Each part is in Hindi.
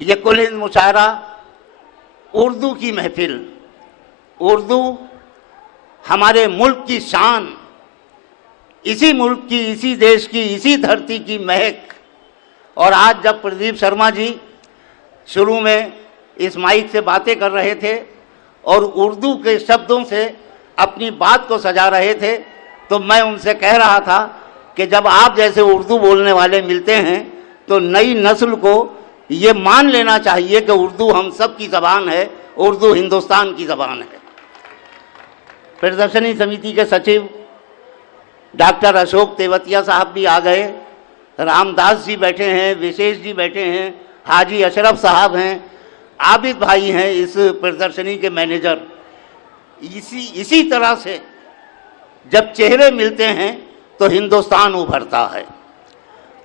ये कुल हिंद मुशायरा उर्दू की महफिल, उर्दू हमारे मुल्क की शान, इसी मुल्क की, इसी देश की, इसी धरती की महक। और आज जब प्रदीप शर्मा जी शुरू में इस माइक से बातें कर रहे थे और उर्दू के शब्दों से अपनी बात को सजा रहे थे, तो मैं उनसे कह रहा था कि जब आप जैसे उर्दू बोलने वाले मिलते हैं तो नई नस्ल को ये मान लेना चाहिए कि उर्दू हम सब की ज़बान है, उर्दू हिंदुस्तान की ज़बान है। प्रदर्शनी समिति के सचिव डॉक्टर अशोक तेवतिया साहब भी आ गए, रामदास जी बैठे हैं, विशेष जी बैठे हैं, हाजी अशरफ साहब हैं, आबिद भाई हैं इस प्रदर्शनी के मैनेजर। इसी तरह से जब चेहरे मिलते हैं तो हिंदुस्तान उभरता है।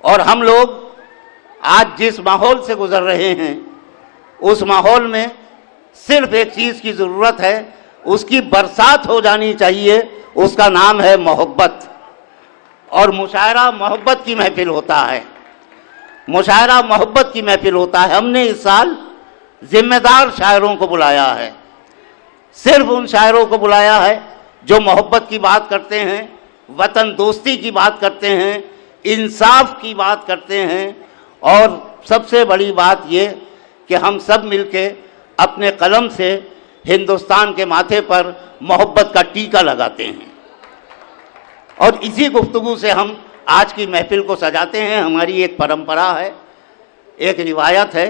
और हम लोग आज जिस माहौल से गुजर रहे हैं उस माहौल में सिर्फ एक चीज़ की ज़रूरत है, उसकी बरसात हो जानी चाहिए, उसका नाम है मोहब्बत। और मुशायरा मोहब्बत की महफिल होता है, मुशायरा मोहब्बत की महफिल होता है। हमने इस साल जिम्मेदार शायरों को बुलाया है, सिर्फ उन शायरों को बुलाया है जो मोहब्बत की बात करते हैं, वतन दोस्ती की बात करते हैं, इंसाफ की बात करते हैं। और सबसे बड़ी बात ये कि हम सब मिलके अपने कलम से हिंदुस्तान के माथे पर मोहब्बत का टीका लगाते हैं और इसी गुफ्तगू से हम आज की महफिल को सजाते हैं। हमारी एक परंपरा है, एक रिवायत है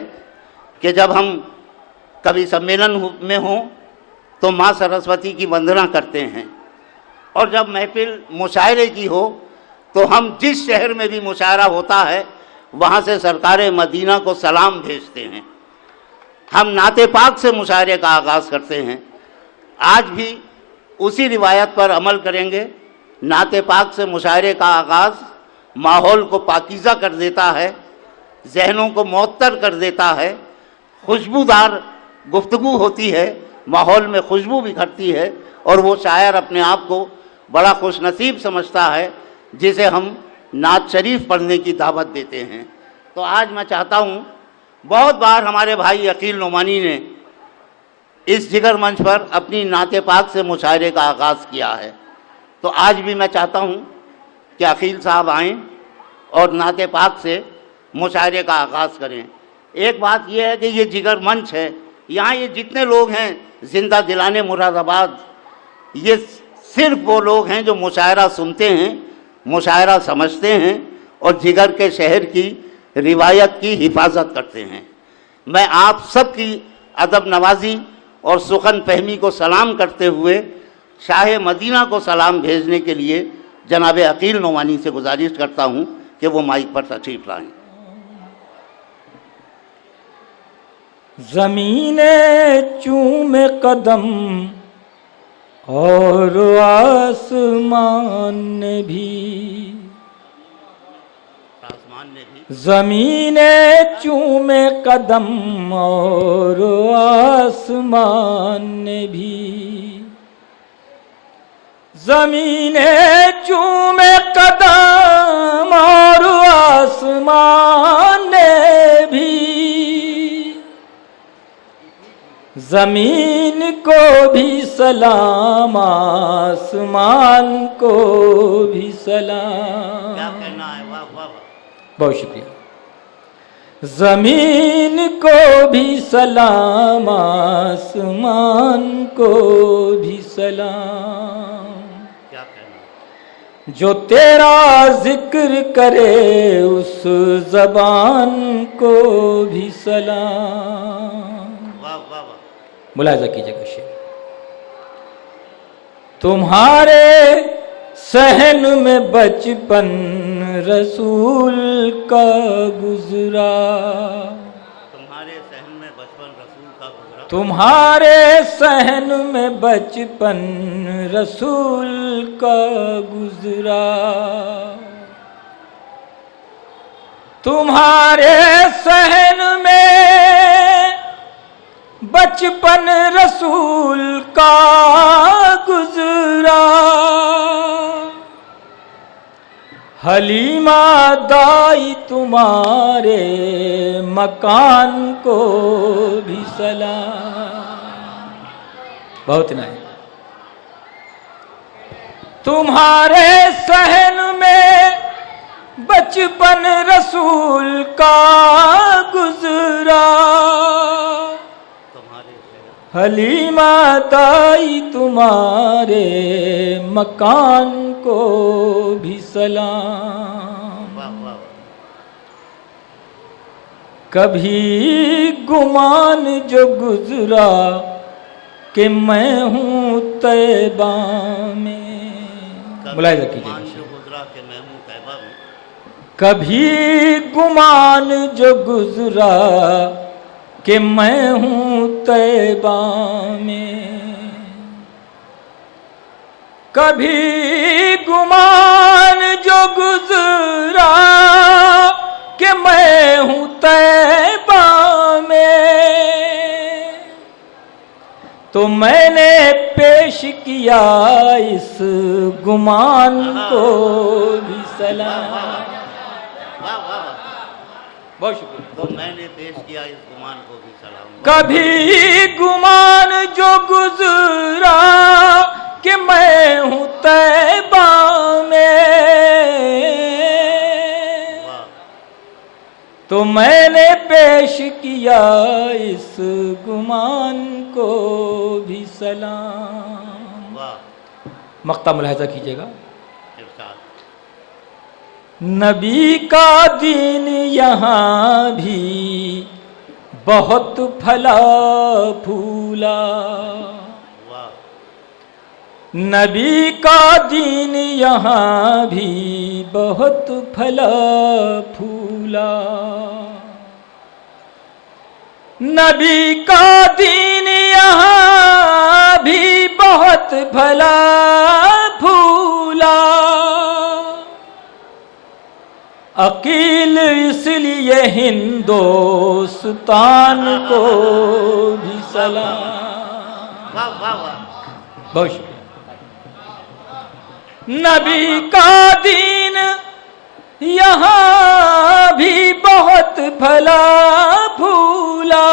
कि जब हम कभी सम्मेलन में हों तो माँ सरस्वती की वंदना करते हैं, और जब महफिल मुशायरे की हो तो हम जिस शहर में भी मुशायरा होता है वहाँ से सरकार मदीना को सलाम भेजते हैं। हम नाते पाक से मुशायरे का आगाज़ करते हैं, आज भी उसी रिवायत पर अमल करेंगे। नाते पाक से मुशायरे का आगाज़ माहौल को पाकीज़ा कर देता है, जहनों को मुअत्तर कर देता है, खुशबूदार गुफ्तगू होती है, माहौल में खुशबू बिखरती है, और वो शायर अपने आप को बड़ा खुशनसीब समझता है जिसे हम नात शरीफ पढ़ने की दावत देते हैं। तो आज मैं चाहता हूँ, बहुत बार हमारे भाई अकील नोमानी ने इस जिगर मंच पर अपनी नाते पाक से मुशायरे का आगाज़ किया है, तो आज भी मैं चाहता हूँ कि अकील साहब आएँ और नाते पाक से मुशायरे का आगाज़ करें। एक बात यह है कि ये जिगर मंच है, यहाँ ये जितने लोग हैं जिंदा दिलाने मुरादाबाद, ये सिर्फ वो लोग हैं जो मुशायरा सुनते हैं, मुशायरा समझते हैं और जिगर के शहर की रिवायत की हिफाजत करते हैं। मैं आप सब की अदब नवाजी और सुखन फहमी को सलाम करते हुए शाह मदीना को सलाम भेजने के लिए जनाब अकील नोमानी से गुजारिश करता हूँ कि वो माइक पर तशरीफ लाएं। ज़मीने चूमे कदम और आसमान ने भी, ज़मीने चूमे कदम और आसमान ने भी, ज़मीने चूमे कदम और आसमान ने भी, ज़मीन को भी सलाम आसमान को भी सलाम। क्या कहना है, वाह वाह वाह। बहुत शुक्रिया। ज़मीन को भी सलाम आसमान को भी सलाम। क्या कहना, जो तेरा जिक्र करे उस ज़बान को भी सलाम। मुलाहिज़ा कीजिएगा शेर। तुम्हारे सहन में बचपन रसूल का गुजरा, तुम्हारे सहन में बचपन रसूल का गुजरा, तुम्हारे सहन में बचपन रसूल का गुजरा, तुम्हारे सहन में बचपन रसूल का गुजरा, हलीमा दाई तुम्हारे मकान को भी सलाम। बहुत नहीं, तुम्हारे सहन में बचपन रसूल का गुजरा। हलीमा दाई तुम्हारे मकान को भी सलाम। कभी गुमान जो गुजरा कि मैं हूँ तैबा में। मुलाहिजा कीजिएगा, कभी गुमान जो गुजरा कि मैं हूँ तैबा में। कभी गुमान जो गुजरा कि मैं हूँ तैबा में, तो मैंने पेश किया इस गुमान को भी सलाम। बहुत शुक्रिया। तो मैंने पेश किया इस गुमान को भी सलाम। कभी गुमान जो गुजरा कि मैं हूँ तैबा में, तो मैंने पेश किया इस गुमान को भी सलाम। मक्ता मुलाहिजा कीजिएगा। नबी का दीन यहाँ भी बहुत फला फूला। नबी का दीन यहाँ भी बहुत फला फूला। नबी का दीन यहाँ भी बहुत फला फूला। अकील इसलिए हिंदुस्तान को भी सलाम। बहुत शुक्रिया। नबी का दीन यहाँ भी बहुत फला फूला।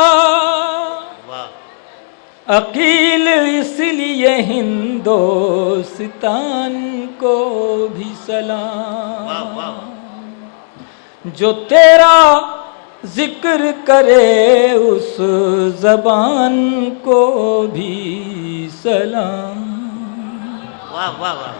अकील इसलिए हिंदुस्तान को भी सलाम। जो तेरा जिक्र करे उस जबान को भी सलाम। वाह वाह वाह।